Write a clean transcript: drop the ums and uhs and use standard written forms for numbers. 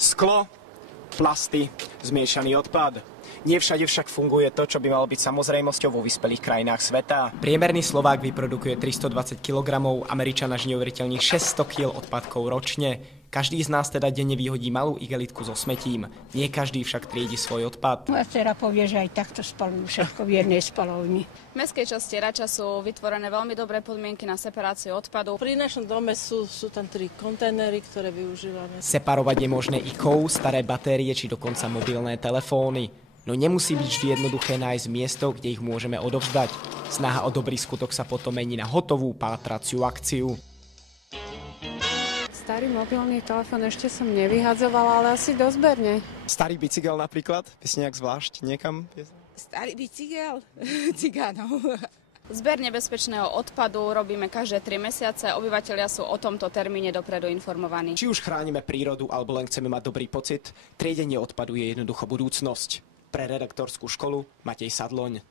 Sklo, plasty, zmiešaný odpad. Nie všade však funguje to, čo by malo byť samozrejmosťou vo vyspelých krajinách sveta. Priemerný Slovák vyprodukuje 320 kg, Američan až neuveriteľných 600 kg odpadkov ročne. Každý z nás teda denne vyhodí malú igelitku so smetím. Nie každý však triedi svoj odpad. Moja dcera povie, že aj takto spalujú všetko v jednej spalovni. V mestskej časti Rača sú vytvorené veľmi dobré podmienky na separáciu odpadu. Pri našom dome sú tam 3 kontajnery, ktoré využívame. Separovať je možné i kov, staré batérie či dokonca mobilné telefóny. No nemusí byť vždy jednoduché nájsť miesto, kde ich môžeme odovzdať. Snaha o dobrý skutok sa potom mení na hotovú pátraciu akciu. Starý mobilný telefón ešte som nevyhadzovala, ale asi dozberne. Starý bicykel napríklad? By si nejak zvlášť niekam? Starý bicykel? Cigánov. Zber nebezpečného odpadu robíme každé 3 mesiace. Obyvatelia sú o tomto termíne dopredu informovaní. Či už chránime prírodu, alebo len chceme mať dobrý pocit, triedenie odpadu je jednoducho budúcnosť. Pre redaktorskú školu Matej Sadloň.